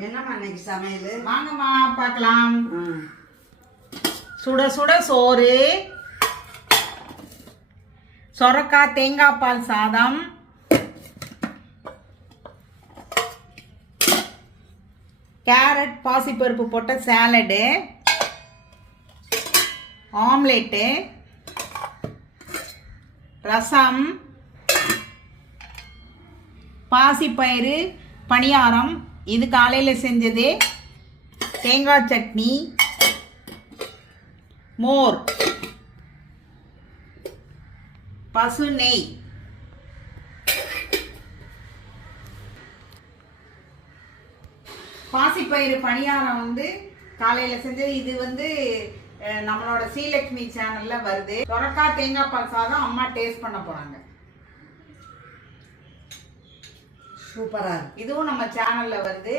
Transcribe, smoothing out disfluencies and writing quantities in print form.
என்னம்மா இன்னைக்கு சமையல்? வாங்கம்மா பார்க்கலாம். சுட சுட சோறு, சொரக்காய் தேங்காய் பால் சாதம், கேரட் பாசிப்பருப்பு போட்ட சாலடு, ஆம்லெட்டு, ரசம், பாசிப்பயிறு பணியாரம், இது காலையில் செஞ்சது, தேங்காய் சட்னி, மோர், பசு நெய். பாசிப்பயிறு பணியாரம் வந்து காலையில் செஞ்சது. இது நம்மளோட ஸ்ரீலக்ஷ்மி சேனல்ல வருது. சொரக்காய் தேங்காய் பால் சாதம் அம்மா டேஸ்ட் பண்ண போறாங்க. சூப்பரா இருக்கு. இதுவும் நம்ம சேனல்ல வருது.